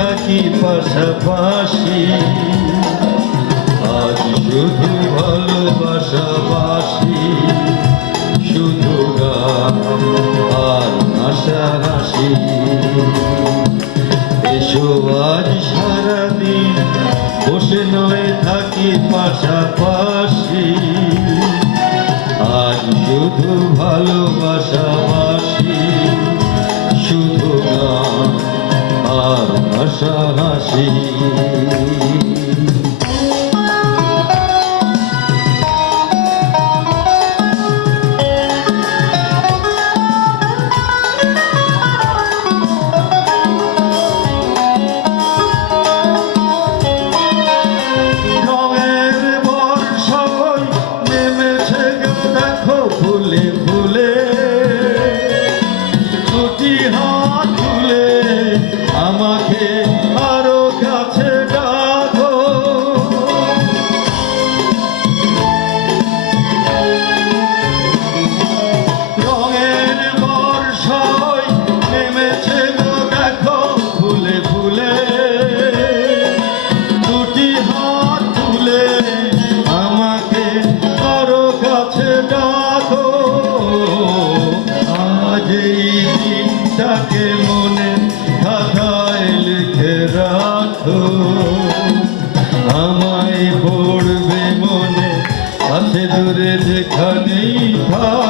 থাকি পাশাপাশি। আজ শুধু ভালোবাসাবাসি। শুধু আর হাসা হাসি এসো আজ সারাদিন বসে নয়, থাকি পাশাপাশি। আজ শুধু ভালোবাসাবাসি হাসাহাসি কাছে মনে আমায় পড়বে মনে আছে দূরে যেখানেই থাকো।